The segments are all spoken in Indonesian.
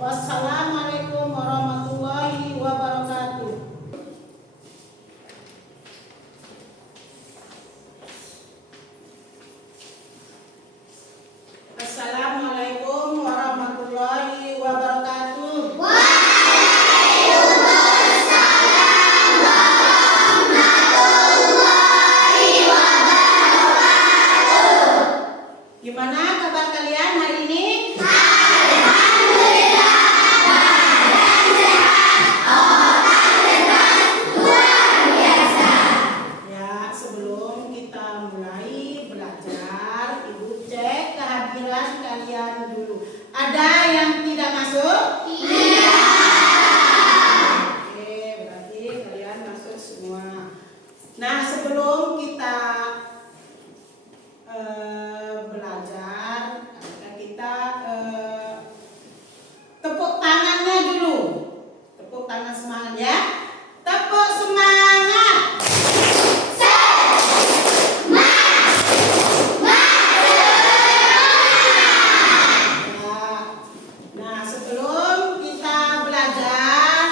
Wassalamualaikum warahmatullahi wabarakatuh. Assalamualaikum warahmatullahi wabarakatuh. Gimana kabar kalian hari ini? Ya, sebelum kita mulai belajar, Ibu cek kehadiran kalian dulu. Ada yang tidak masuk? Iya. Oke, berarti kalian masuk semua. Nah, sebelum kita belajar, kita tepuk tangannya dulu. Tepuk tangan semangat ya. Tepuk semangat. Nah, sebelum kita belajar,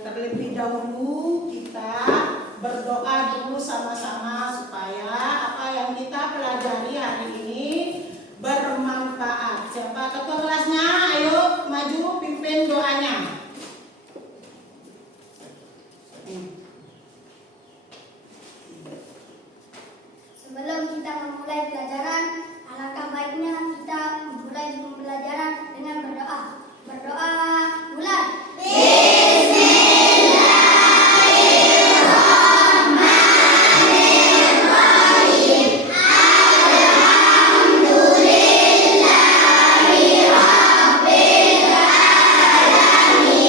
terlebih dahulu kita berdoa dulu sama-sama supaya apa yang kita pelajari hari ini bermanfaat. Siapa ketua kelasnya? Ayo maju pimpin doanya. Sebelum kita memulai pelajaran, alangkah baiknya kita memulai pembelajaran dengan berdoa. Berdoa mulai. Bismillahirrahmanirrahim.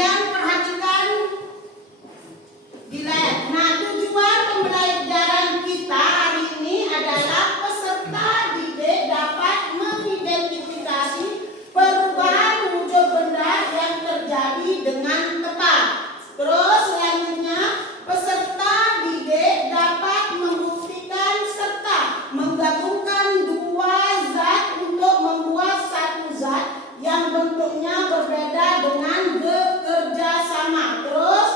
Kalian perhatikan di layar. Nah, tujuan pembelajaran kita hari ini adalah peserta didik dapat mengidentifikasi perubahan wujud benda yang terjadi dengan tepat. Terus selanjutnya, peserta didik dapat membuktikan serta menggabungkan dua zat untuk membuat satu zat yang bentuknya berbeda dengan bekerja sama. Terus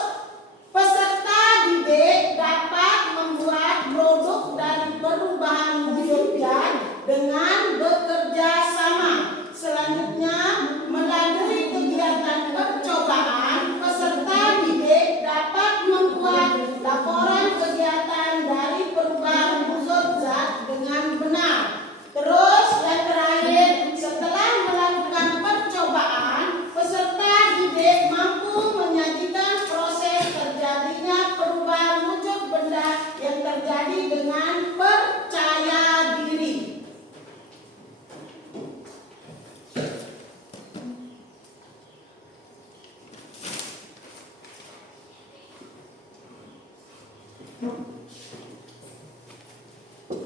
peserta didik dapat membuat produk dari perubahan wujud zat dengan bekerja sama. Selanjutnya, melalui kegiatan percobaan, peserta didik dapat membuat laporan kegiatan dari perubahan wujud zat dengan benar. Terus yang terakhir, setelah melakukan percobaan, peserta didik mampu menyajikan proses terjadinya perubahan wujud benda yang terjadi dengan percaya diri.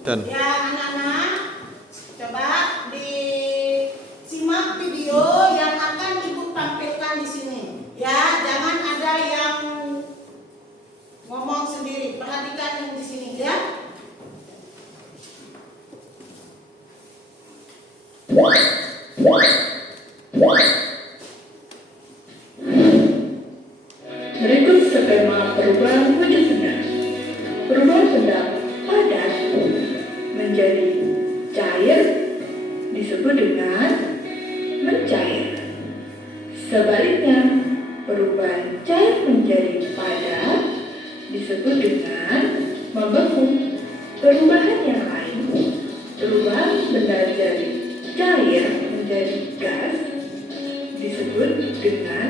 Dan Ya anak-anak, coba disimak video yang akan ibu tampilkan di sini. Ya, jangan ada yang ngomong sendiri. Perhatikan yang di sini ya. Berikut skema perubahan wujud benda. Perubahan benda padat menjadi cair disebut dengan mencair. Sebaliknya, perubahan cair menjadi padat disebut dengan membeku. Perubahan yang lain, perubahan benda dari cair menjadi gas disebut dengan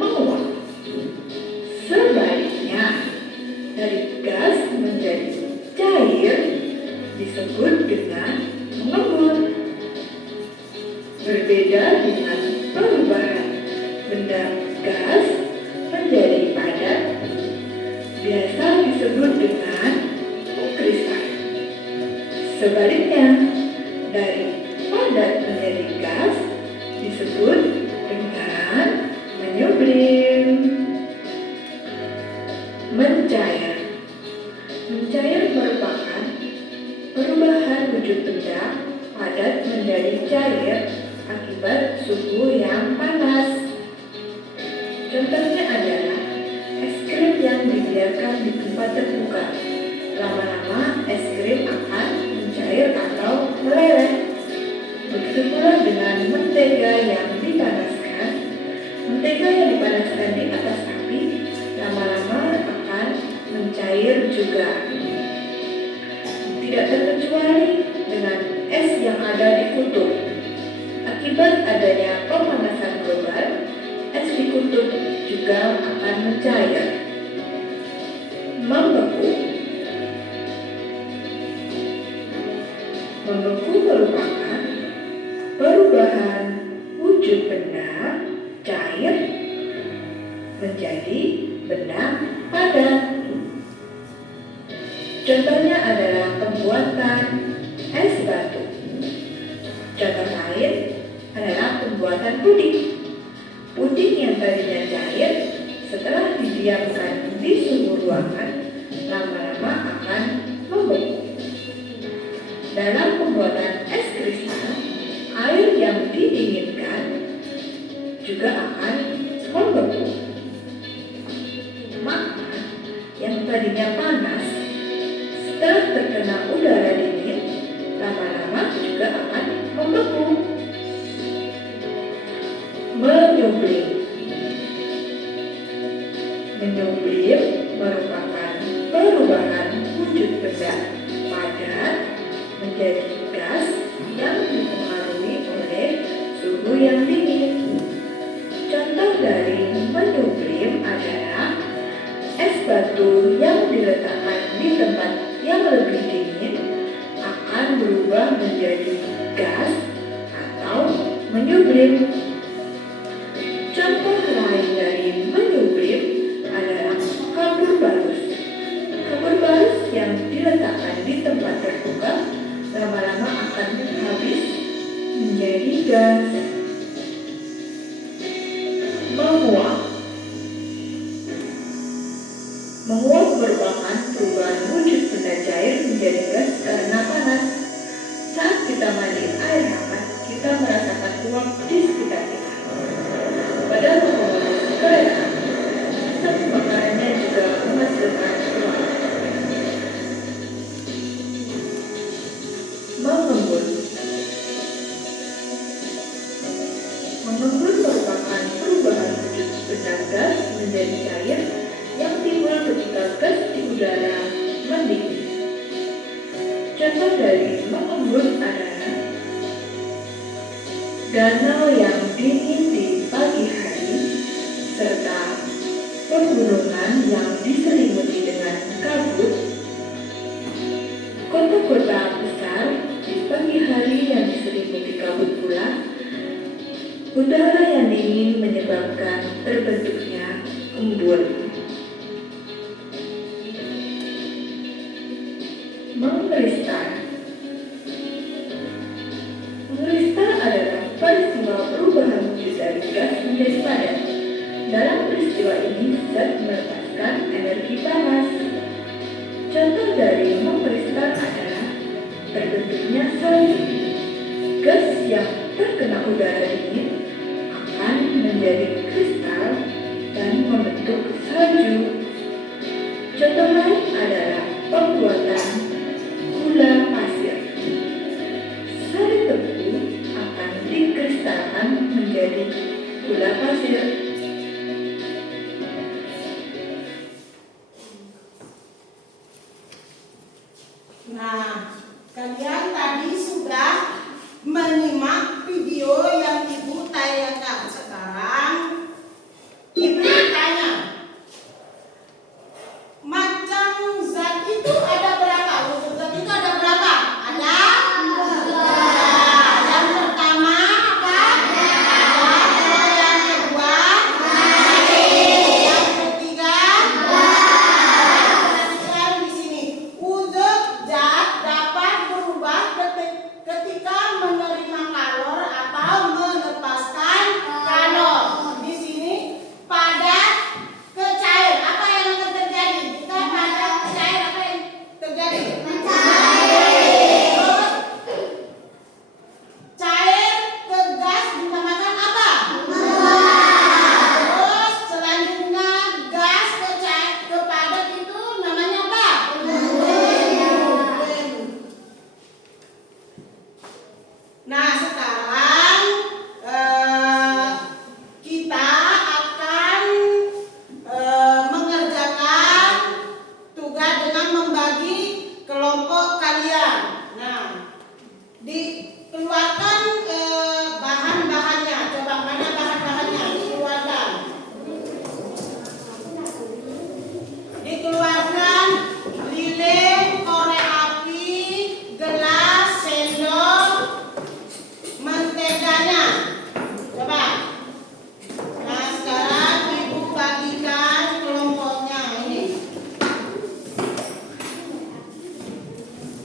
menguap. Sebaliknya, dari gas menjadi cair disebut dengan mengembun. Berbeda dengan perubahan benda gas menjadi padat, biasa disebut dengan kristal. Sebaliknya, dari padat menjadi gas disebut dengan menyublim. Mencair. Mencair merupakan perubahan wujud benda padat menjadi cair akibat suhu yang panas. Contohnya adalah es krim yang dibiarkan di tempat terbuka. Lama-lama es krim akan mencair atau meleleh. Begitu pula dengan mentega yang dipanaskan. Mentega yang dipanaskan di atas api lama-lama akan mencair juga. Tidak terkecuali dengan es yang ada di kutub. Akibat adanya pemanasan global, es di kutub juga akan mencair. Membeku. Membeku merupakan perubahan wujud benda cair menjadi benda padat. Contohnya adalah pembuatan es batu. Contoh lain adalah pembuatan puding. Puding yang tadinya cair setelah didiamkan di suhu ruangan lama-lama akan membeku. Dalam pembuatan es kristal, air yang didinginkan juga akan membeku. Maka yang tadinya panas setelah terkena udara dingin lama-lama juga akan membeku. Menyublim. Menyublim merupakan perubahan wujud benda padat menjadi gas yang dipengaruhi oleh suhu yang dingin. Contoh dari menyublim adalah es batu yang diletakkan di tempat yang lebih dingin akan berubah menjadi gas atau menyublim. Contoh lain dari dengan kuat. Mengembun. Mengembun merupakan perubahan wujud benda gas menjadi cair yang timbul ketika gas di udara mendidih. Contoh dari mengembun adalah danau yang dingin di pagi hari, serta pegunungan yang diselimuti dengan kabut, kota-kota besar di pagi hari yang diselimuti kabut pula. Udara yang dingin menyebabkan terbentuknya embun. Mengkristal. Mengkristal adalah peristiwa perubahan wujud dari gas menjadi padat. Dalam peristiwa ini, zat melepaskan energi panas. Contoh dari mengkristal adalah terbentuknya salju. Gas yang terkena udara dingin akan menjadi kristal dan membentuk salju. Contoh lain adalah pembuatan gula pasir. Sari tebu akan dikristalkan menjadi gula pasir. Nah, kalian tadi sudah menyimak video yang Ibu tayangkan. Sekarang Ibu tanya, macam zat itu ada berapa? Wujud zat itu ada berapa? Ada? Yang pertama apa? Ada. Yang kedua? Yang ketiga? Perhatikan di sini. Wujud zat dapat berubah ketika menerima kalor atau melepaskan kalor. Di sini padat ke cair. Apa yang akan terjadi? Jika padat ke cair, apa yang terjadi? Terus cair ke gas dinamakan apa? Terus selanjutnya gas ke cair ke padat itu namanya apa? Nah, sekarang kita akan mengerjakan tugas dengan membagi kelompok kalian. Nah, dikeluarkan bahan-bahannya. Coba mana bahan-bahannya? Dikeluarkan. Dikeluarkan lilin, korek api, gelas, sendok, menteganya. Coba. Nah, sekarang Ibu bagikan kelompoknya ini.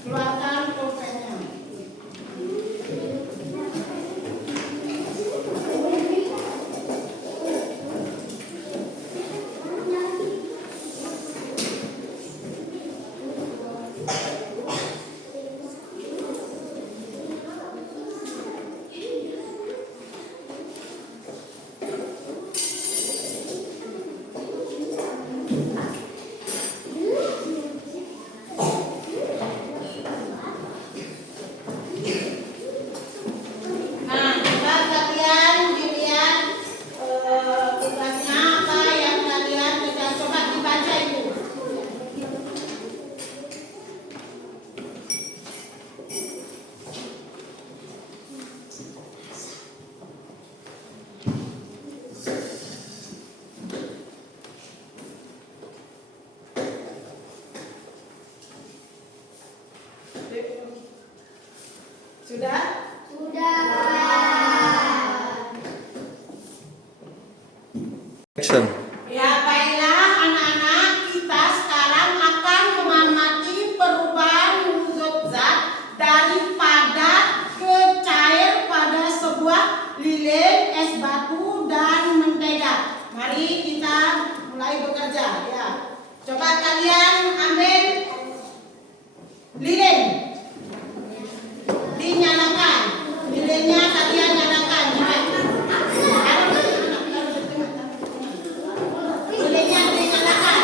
Keluarkan pulpennya. Nah, coba kalian dilihat tugasnya apa yang kalian kerjakan. Coba dibaca itu. Sudah? Action. Ya, baiklah anak-anak, kita sekarang akan mengamati perubahan wujud zat dari padat ke cair pada sebuah lilin, es batu, dan mentega. Mari kita mulai bekerja. Ya, coba kalian ambil lilin, dinyalakan. Lilinnya kalian nyalakan. Lilinnya dinyalakan.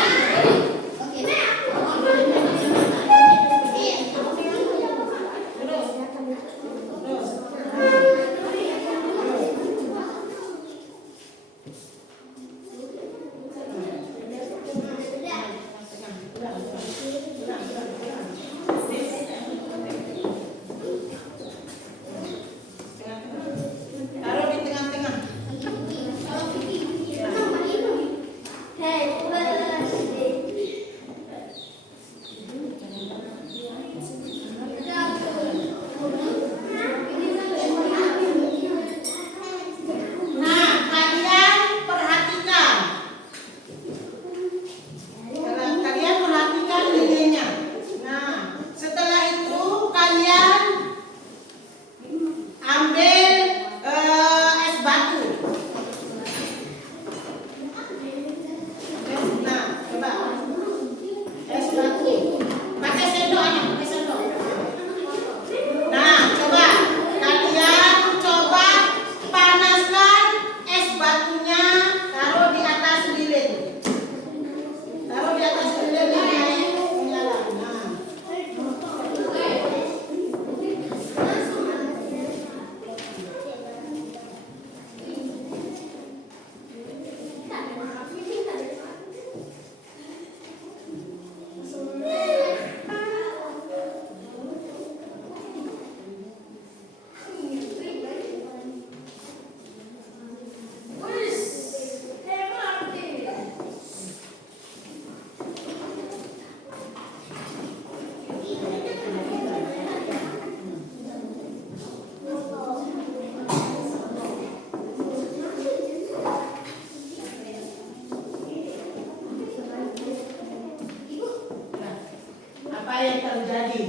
jadi?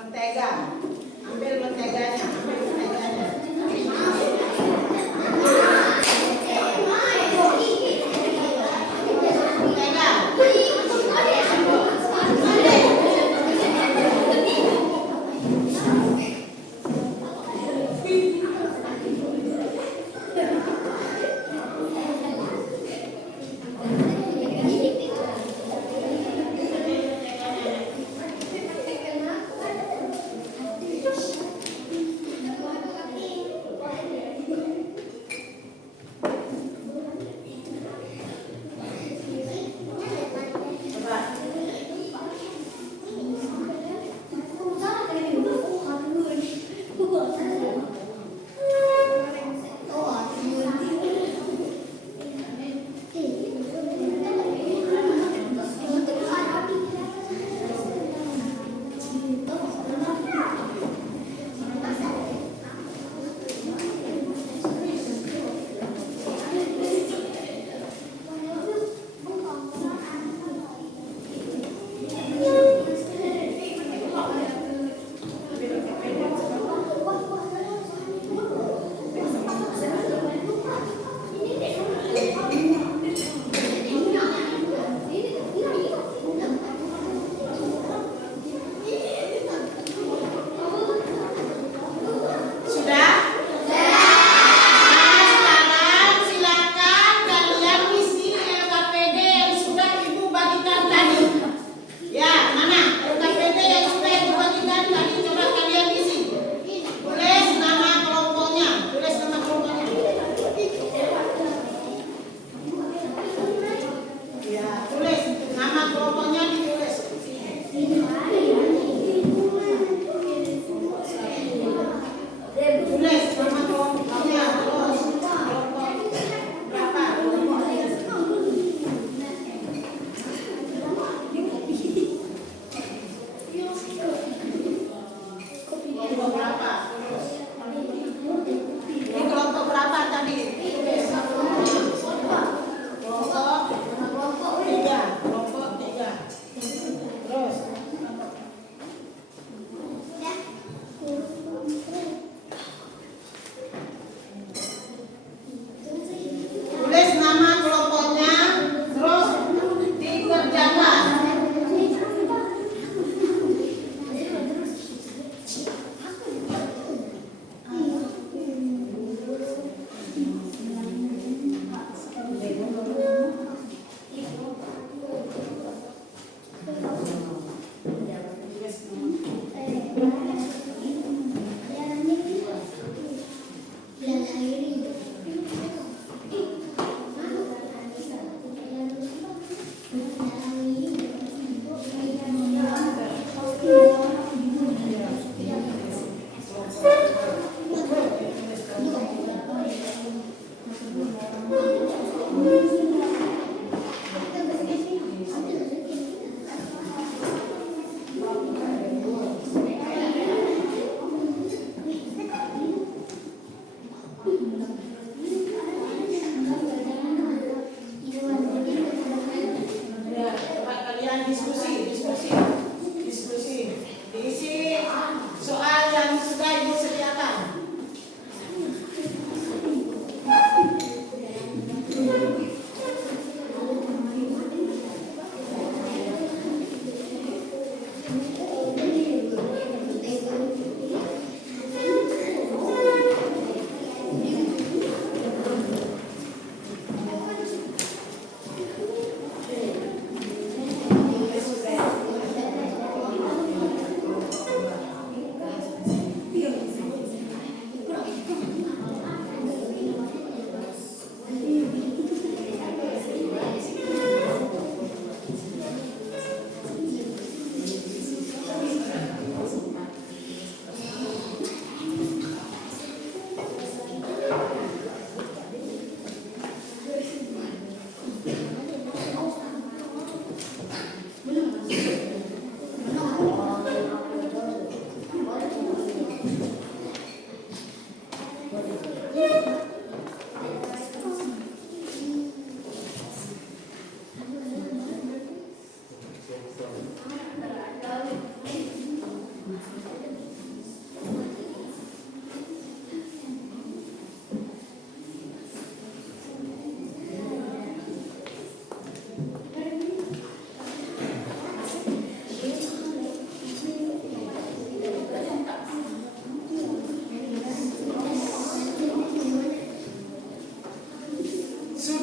Mentega. Ambil menteganya. Ambil menteganya.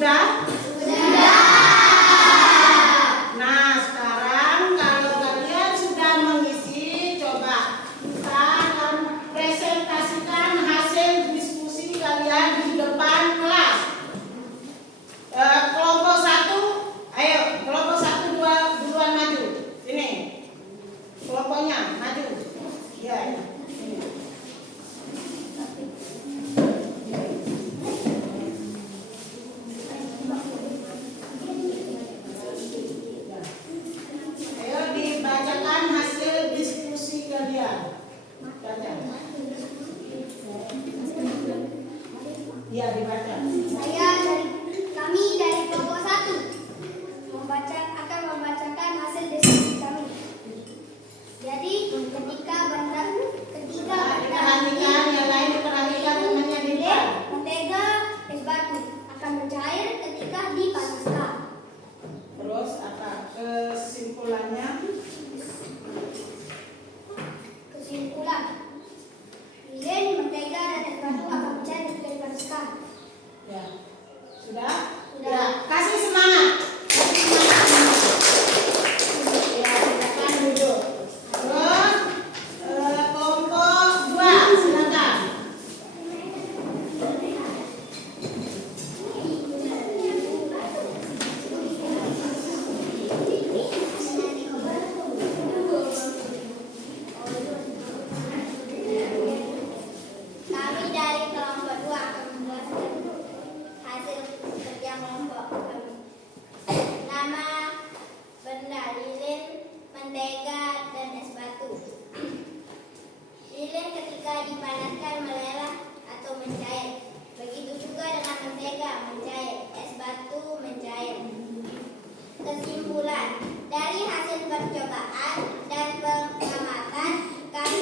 sudah? Nah, sekarang kalau kalian sudah mengisi, coba kita akan presentasikan hasil diskusi kalian di depan kelas. Kelompok 1, ayo kelompok 1 duluan maju. Sini. Kelompoknya maju. Ya, ini. Ayo dibacakan hasil diskusi kalian. Baca. Ya, dibaca. Kami dari kelompok 1 akan membacakan hasil diskusi kami. Jadi ketika benda Diperhatikan, yang lain diperhatikan temannya di depan. mentega es batu akan mencair ketika dipanaskan. Terus apa kesimpulannya? Kesimpulan, lilin, mentega, dan es batu akan mencair ketika dipanaskan. Ya. Sudah? Sudah. Ya, kasih semangat. Kasih semangat. Ya, silakan duduk. Terus kelompok 2, silakan. Kami dari kelompok 2 akan menjelaskan hasil kerja kelompok kami. Nama benda lilin, mentega, dan es batu. Lilin ketika dipanaskan meleleh atau mencair. Begitu juga dengan mentega mencair, es batu mencair. Kesimpulan, dari hasil percobaan dan pengamatan kami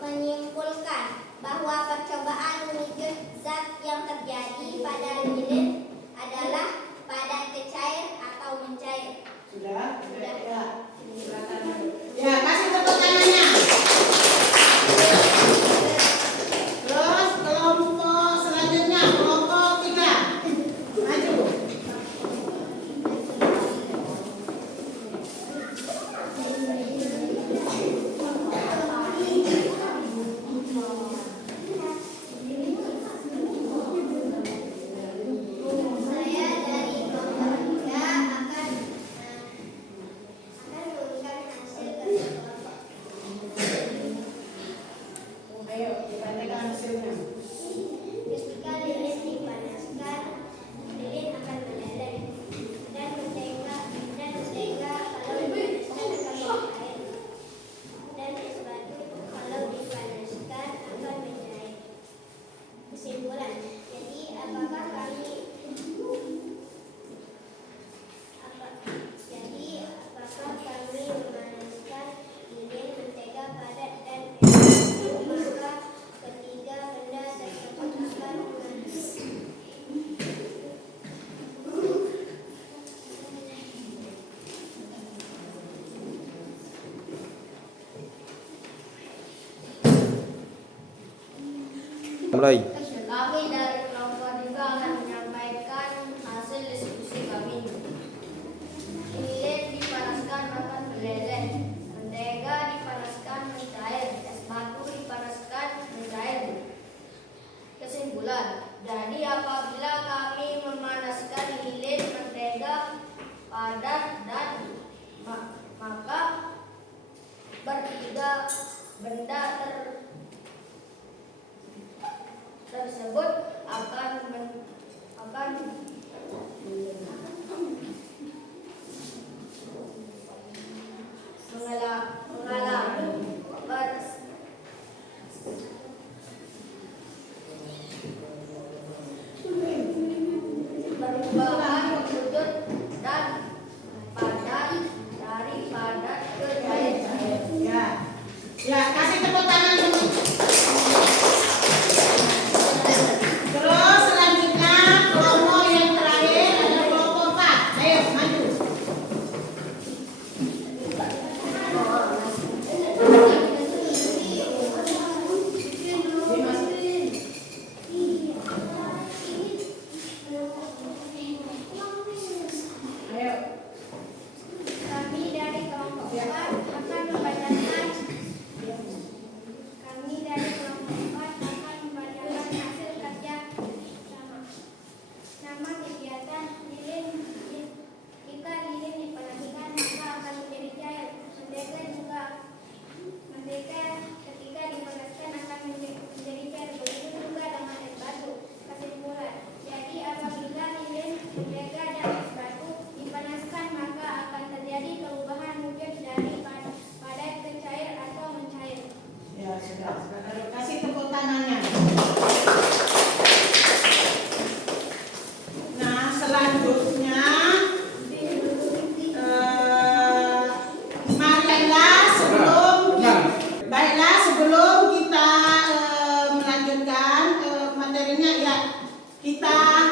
menyimpulkan bahwa percobaan menunjuk zat yang terjadi pada lilin adalah padat ke cair atau mencair. Sudah? Sudah. Ya. Silakan. Ya, kasih tepuk tangannya. Terus kelompok selanjutnya, kelompok 3. Maju. Saya dari kelompok 3 akan memberikan hasil kerja kelompok. Ayo, dibacakan hasilnya. Ketika lilin dipanaskan, lilin akan meleleh dan mentega kalau dipanaskan akan mencair dan es batu kalau dipanaskan akan mencair. Kesimpulan, jadi apakah kami memanaskan lilin, mentega, padat, dan es batu, maka ketiga benda tersebut akan memanas. Mulai. Kami dari kelompok 3 akan menyampaikan hasil diskusi kami. Lilin dipanaskan akan meleleh, mentega dipanaskan mencair, es batu dipanaskan mencair. Kesimpulan, jadi apabila kami memanaskan lilin, mentega, padat, dan maka bertiga benda tersebut akan mengalami perubahan wujud dan padat dari padat ke cair. Ya. Ya, kasih tepuk tangan dulu. Terus selanjutnya kelompok yang terakhir ada kelompok Kita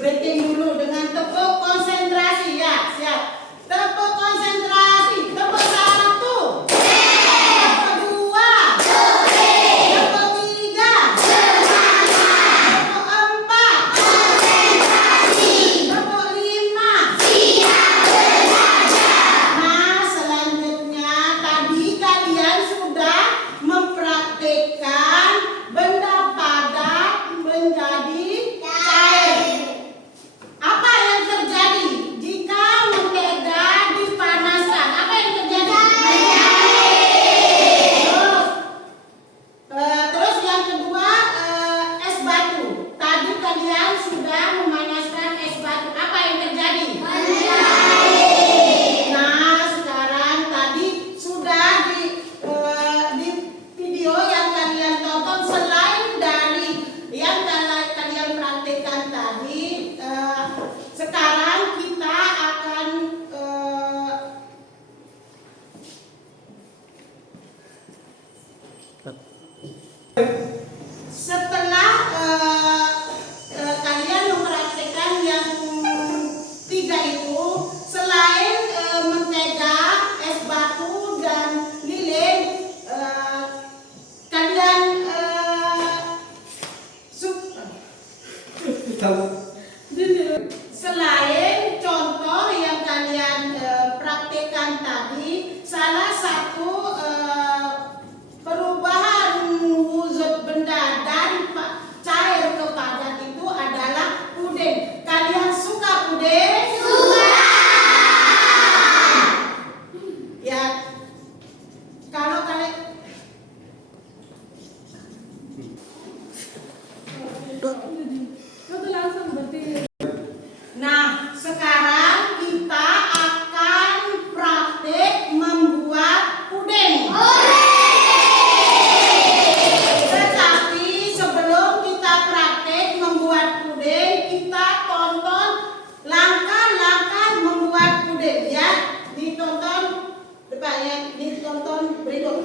breaking dulu dengan tepuk konsentrasi ya. Siap. Tepuk konsentrasi. Tepuk 1. Tepuk 2. Tepuk 3. Tepuk 4. Tepuk 5. Nah, selanjutnya tadi kalian sudah mempraktikkan benda padat menjadi cair. Apa yang terjadi jika mentega dipanaskan? Apa yang terjadi? Terus yang kedua, es batu. Tadi kalian sudah memanaskan es batu. Apa yang terjadi? Nah, sekarang tadi sudah di video yang kalian tonton, selain dari yang kalian praktekkan tadi, sekarang kita akan setelah kalian mempraktekkan yang 3 itu, selain mentega, es batu dan lilin, kalian selain contoh yang kalian praktekkan tadi, salah satu perubahan wujud benda dari cair ke padat itu adalah puding. Kalian suka puding? Ya, kalau kalian Nah, sekarang kita akan praktik membuat puding. Tetapi sebelum kita praktik membuat puding, kita tonton langkah-langkah membuat puding ya. Ditonton depan ya, ditonton berikut.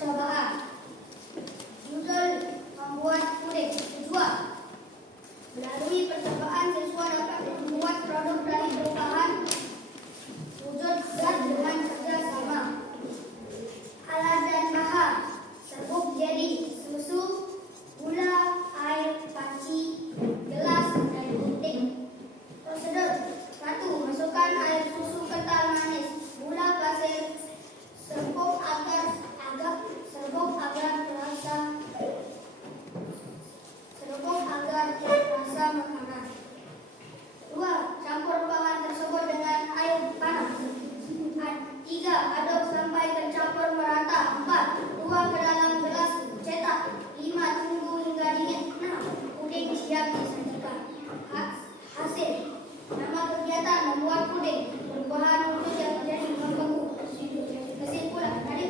percobaan. Judul membuat puding. Tujuan. Melalui percobaan siswa dapat membuat produk dari perubahan wujud zat dengan kerja sama. Alat dan bahan: serbuk jeli, susu, gula, air, panci, gelas, dan gunting. Prosedur: 1. Masukkan air susu kental manis, gula pasir, serbuk agar terasa makanan. 2. Campur bahan tersebut dengan air panas. 3. Aduk sampai tercampur merata. 4. Tuang ke dalam gelas cetak. 5. Tunggu hingga dingin. 6. Puding siap disajikan. Hasil. Nama kegiatan membuat puding. Perubahan wujud yang menjadi membeku. Kesimpulan dari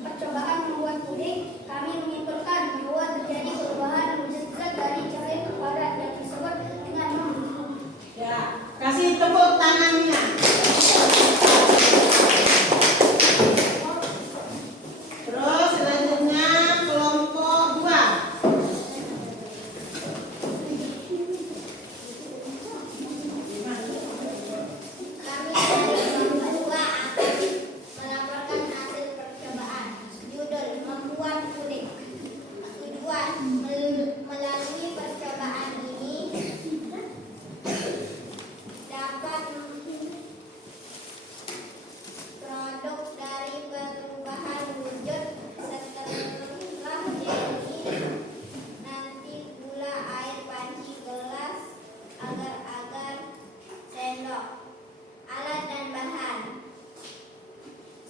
percobaan membuat puding, kami menyimpulkan bahwa terjadi perubahan wujud zat dari cair kepada yang disebut dengan membeku. Ya, kasih tepuk tangannya. Terus selanjutnya kelompok 2. Kami dari kelompok 2 akan melaporkan hasil percobaan. Judul membuat puding. Tujuan melalui percobaan ini dapat produk dari perubahan wujud setelah jadi nanti gula, air, panci, gelas, agar-agar, sendok. Alat dan bahan: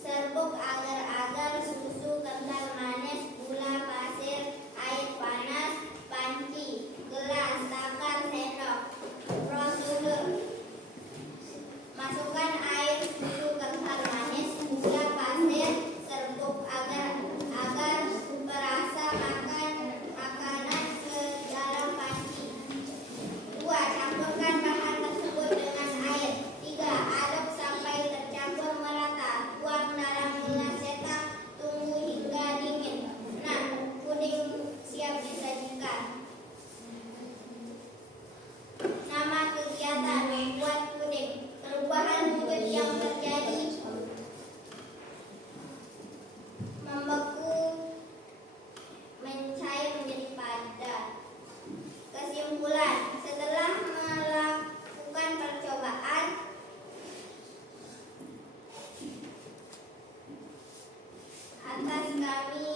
serbuk agar-agar, susu kental manis, gula pasir, air panas, panci, gelas, takar, sendok. Prosedur: masukkan air susu kental manis, gula pasir, serbuk agar-agar, perasa makanan ke dalam panci. 2. Campurkan bahan tersebut dengan air. 3. Aduk sampai tercampur merata. Tuang dalam gelas cetak. Tunggu hingga dingin. 6. Puding siap disajikan. Nama kegiatan membuat puding. Perubahan wujud yang terjadi membeku, mencair menjadi padat. Kesimpulan: setelah melakukan percobaan, atas kami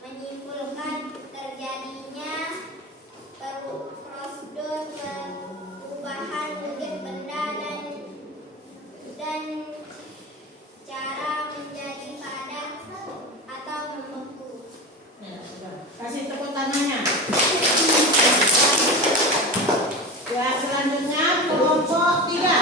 menyimpulkan terjadinya prosedur perubahan wujud benda dan cara menjadi padat atau membeku. Ya, sudah. Kasih tepuk tangannya. Ya, selanjutnya kelompok 3.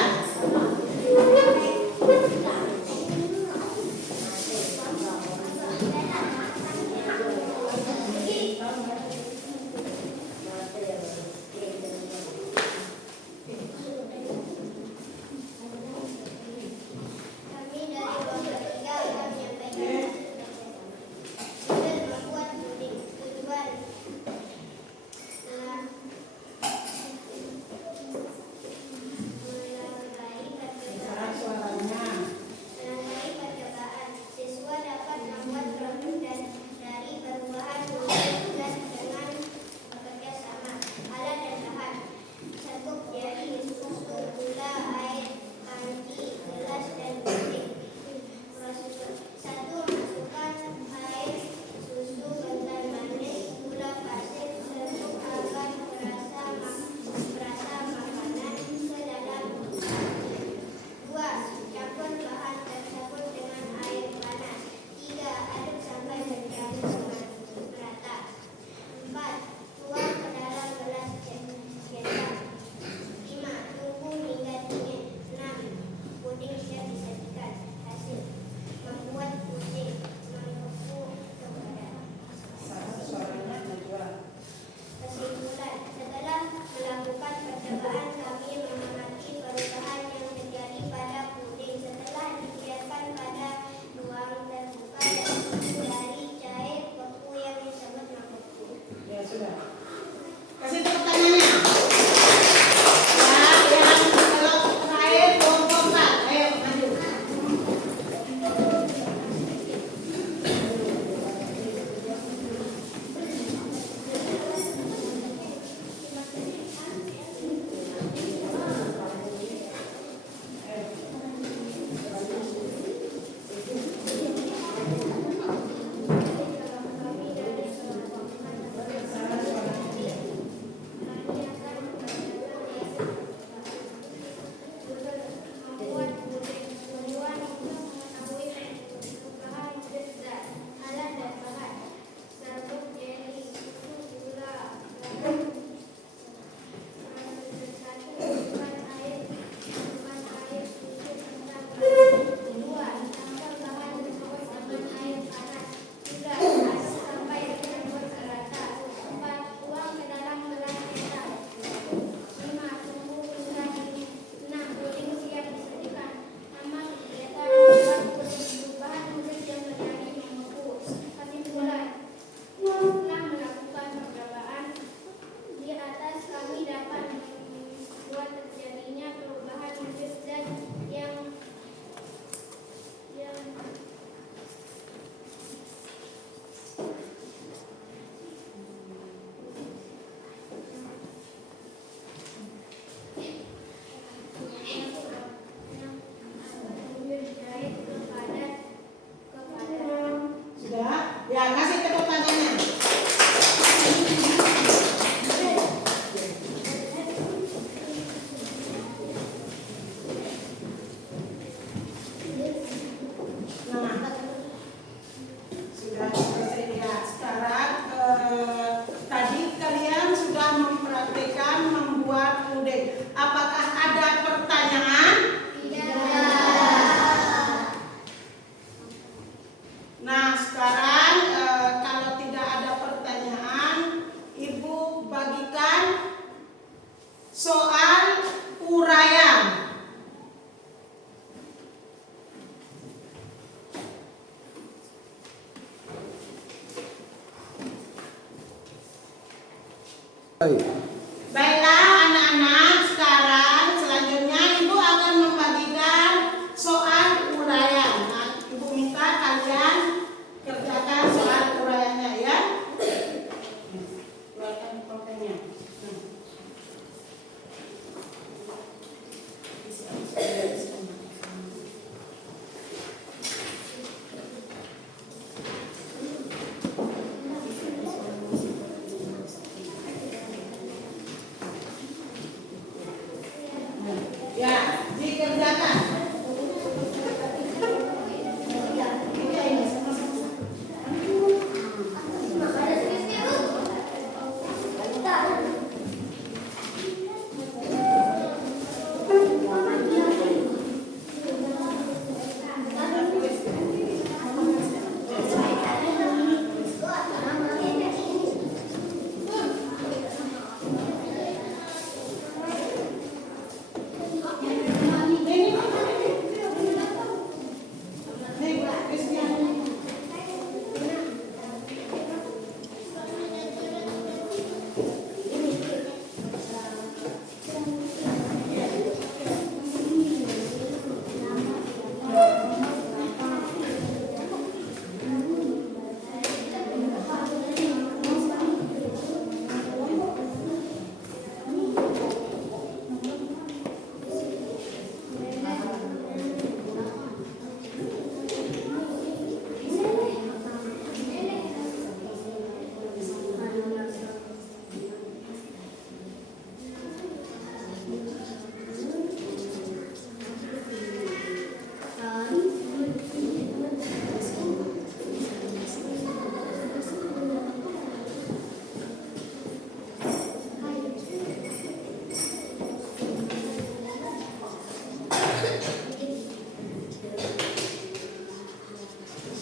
Soal uraian. Baiklah anak-anak, sekarang selanjutnya Ibu akan membagikan soal uraian. Nah, Ibu minta kalian kerjakan soal uraiannya ya. Keluarkan pulpennya. Ya, dikerjakan. Iya, ini sama-sama. Ada tulisnya, Bu. Bentar.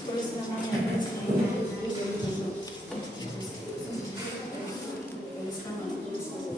Tulis namanya, tulis namanya. Tulis nama, tulis nama.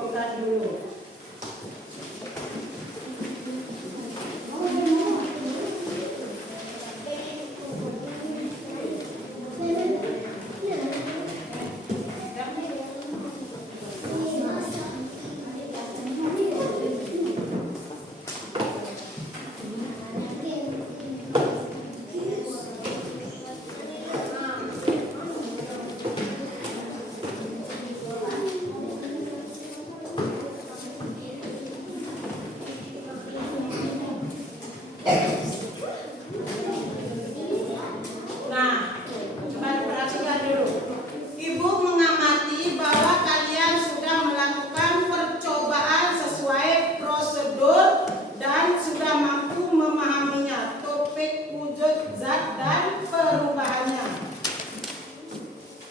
kumpulkan dulu. Nah, coba perhatikan dulu. Ibu mengamati bahwa kalian sudah melakukan percobaan sesuai prosedur dan sudah mampu memahaminya, topik, wujud, zat, dan perubahannya.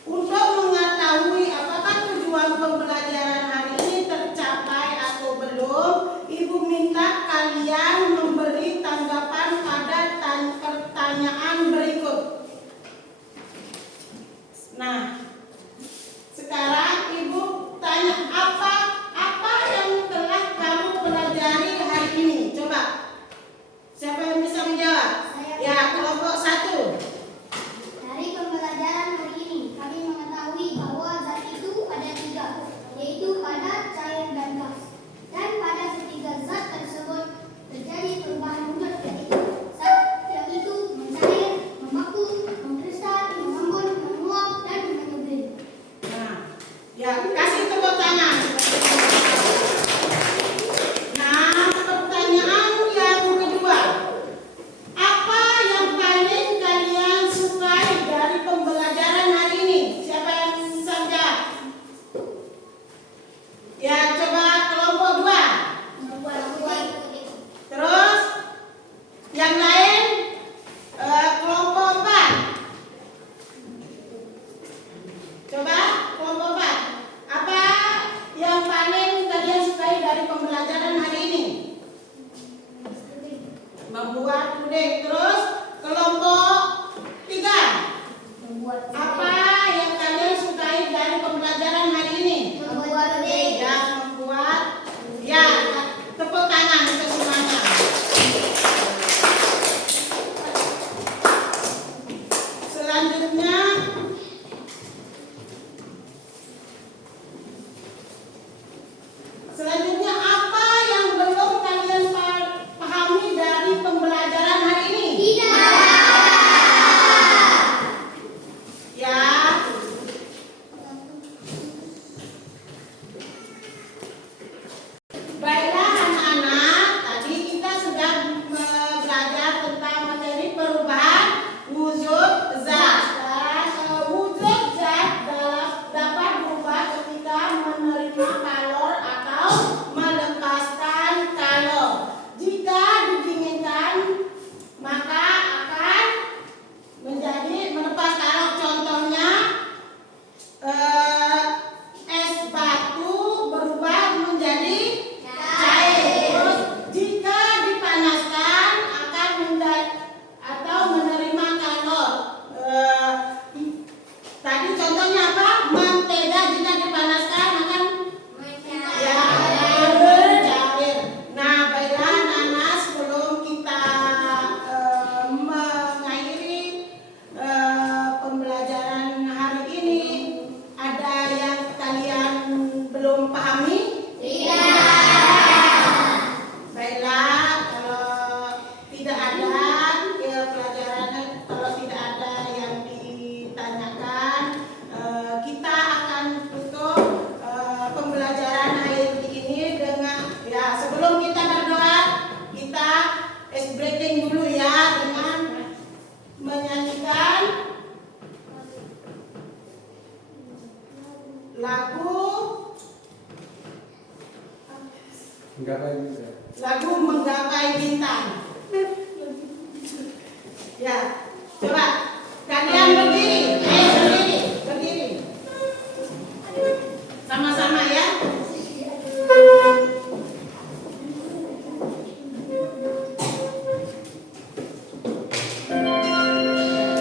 Untuk mengetahui apakah tujuan pembelajaran hari ini tercapai atau belum, Ibu minta kalian memberi tanggapan pada pertanyaan berikut. Nah, sekarang Ibu tanya apa yang telah kamu pelajari hari ini? Coba. Siapa yang bisa menjawab? Ya, kelompok 1. Dari pembelajaran hari ini, kami mengetahui bahwa zat itu ada 3, yaitu padat, cair, dan gas. Dan pada ketiga zat tersebut terjadi perubahan wujud, yaitu zat yang itu mencair, membeku, mengkristal, mengembun, menguap, dan menyublim. Nah, ya kasih tepuk tangan. Nah, pertanyaan yang kedua. Apa yang paling kalian sukai dari pembelajaran hari ini? Siapa yang bisa menjawab? Ya, coba kelompok 2. Terus yang lain kelompok 4. Coba kelompok 4. Apa yang paling kalian sukai dari pembelajaran hari ini? Membuat puding. Terus kelompok 3. Apa yang kalian sukai dari pembelajaran hari ini? Membuat puding. Ya, membuat. Ya, tepuk tangan untuk semuanya. Selanjutnya apa yang belum kalian pahami dari pembelajaran hari ini? Ya. Baiklah anak-anak, tadi kita sudah belajar tentang materi perubahan wujud zat. Wujud zat dapat berubah ketika menerima kalor atau melepaskan kalor. Jika didinginkan, maka akan menjadi melepas kalor. Contohnya es batu berubah menjadi cair. Terus jika dipanaskan akan menjadi atau menerima kalor. Tadi contohnya apa? Mentega jika dipanaskan akan ya bercair. Nah, baiklah anak-anak, sebelum kita mengakhiri pembelajaran hari ini, ada yang kalian belum pahami? Baiklah, kalau tidak ada ya pelajaran, kalau tidak ada yang ditanyakan, kita akan tutup pembelajaran hari ini dengan ya sebelum kita berdoa, kita ice breaking dulu ya dengan menyanyikan lagu Menggapai Bintang. Ya, coba kalian berdiri. Sama-sama ya.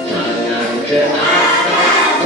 Tangan ke atas,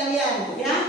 sekalian, ya.